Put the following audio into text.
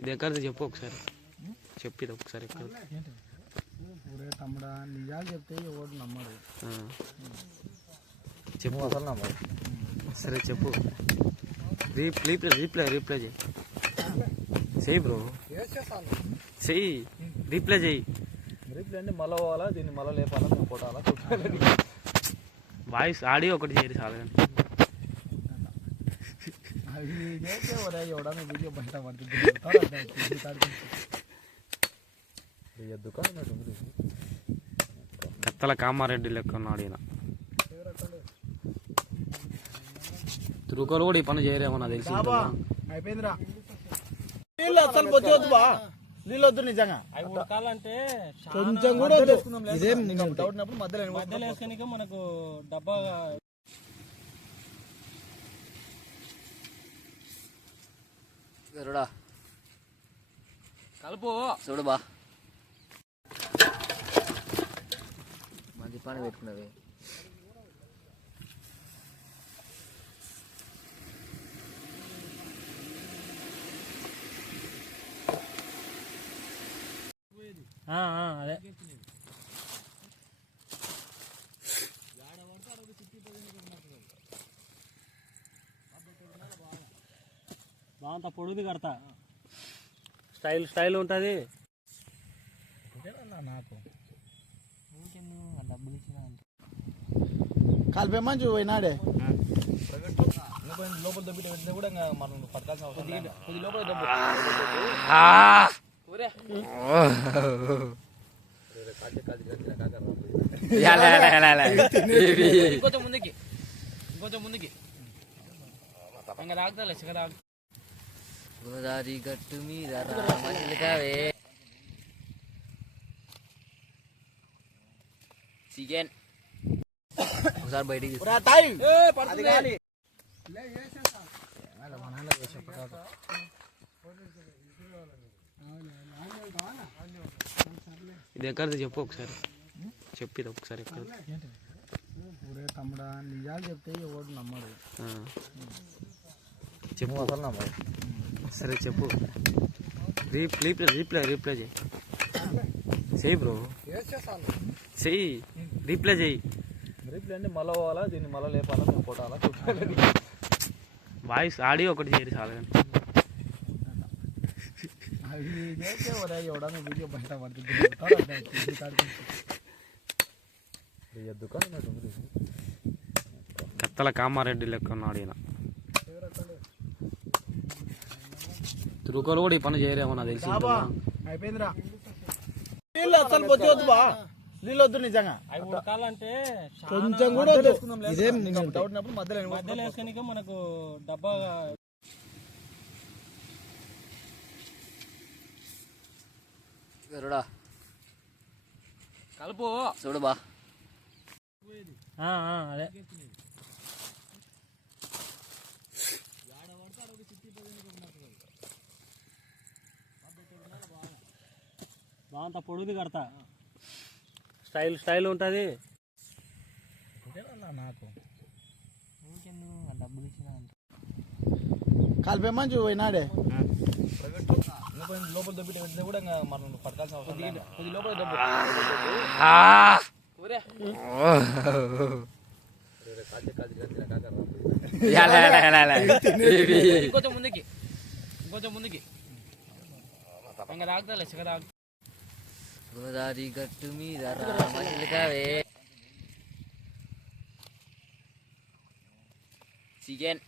ఇది ఎక్కడిది? చెప్పు ఒకసారి. చెప్పిది ఒకసారి ఎక్కడ ఊరే తమ్ముడా నిజాలు చెప్తే ఎవడు నమ్మడు. చెప్పు అసలు నమ్మడు. సరే చెప్పు. రీప్ రీప్లై రీప్లై రీప్లై చేయి. చెయ్యి బ్రో. చెయ్యి రీప్లై చేయి. రిప్లై అంటే మళ్ళీ పోవాలా? దీన్ని మళ్ళీ లేపాలా? మేము కొట్టాలా వాయిస్ ఆడియో ఒకటి చేయరు చాలు కత్తల కామారెడ్డి లెక్క ఉన్నాడు ఈయన. తిరుకోలు కూడా ఈ పని చేయరేమో నాకు తెలిసి. అయిపోయిందిరా. అసలు పొద్దు వద్దు బా నీళ్ళు వద్దు నిజంగా. అవి ఉడకాలంటే కొంచెం కూడా ఇదేం మధ్యలో మధ్యలో వేసుకొని మనకు డబ్బా కలుపు. చూడు బా. మంచి పని పెట్టుకున్నవి. అదే. బాగుంత పొడుగుది కడతా. స్టైల్ స్టైల్ ఉంటుంది. నాకు? కలిపేమని పోయినాడే? లోపల దెబ్బ వెంటనే కూడా ఇంకా మనం పట్టుకాల్సిన అవసరం లోపల దెబ్బ. ఇంకొంచెం ముందుకి ఇంకొంచెం ముందుకి ఇంకా తాగుతా చిక్క తాగు గోదావరి గట్టు మీద రామచిలకవే చికెన్ ఒకసారి బయటికి తీసు. రా తాయి పడుతుంది. గాలి. మా నాన్న చెప్పరాదు ఇది ఎక్కడిది? చెప్పు ఒకసారి. చెప్పిది ఒకసారి ఎక్కడ తమ్ముడా నిజాలు చెప్తే ఎవడు నమ్మడు చెప్పు. అసలు నమ్మడు సరే చెప్పు. రీప్ రీప్లై రీప్లై రీప్లై చేయి. చెయ్యి బ్రో. చెయ్యి రీప్లై చేయి. రిప్లై అంటే మళ్ళీ పోవాలా? దీన్ని మళ్ళీ లేపాలా? మేము కొట్టాలా? వాయిస్ ఆడియో ఒకటి చేయరు చాలు కానీ అవి చేస్తే ఒరే ఎవడన్నా వీడియో బయట పడుతుంది దుకాణం కత్తల కామారెడ్డి లెక్క ఉన్నాడు ఈయన. తిరుకోలు కూడా ఈ పని చేయరేమో నాకు తెలిసి అయిపోయిందిరా. నీళ్ళు అసలు వద్దు బా. నీళ్ళు వద్దు నిజంగా. కొంచెం కూడా ఇదేం డౌట్ మధ్యలో మధ్యలో వేసుకొని మనకు డబ్బా గరుడా. కలుపు. చూడు బా. ఆ, ఆ, అదే. బాగుంత పొడుగుది కడతా. స్టైల్ స్టైల్ ఉంటుంది. నాకు. కలిపేమని పోయినాడే. లోపల దెబ్బ వెంటనే కూడా ఇంకా మనం పట్టుకాల్సిన అవసరం లేదు. కొద్ది లోపల దెబ్బ. ఇంకొంచెం ముందుకి. ఇంకొంచెం ముందుకి. ఇంకా తాగుతా చిక్క తాగు. గోదావరి గట్టు మీద చికెన్.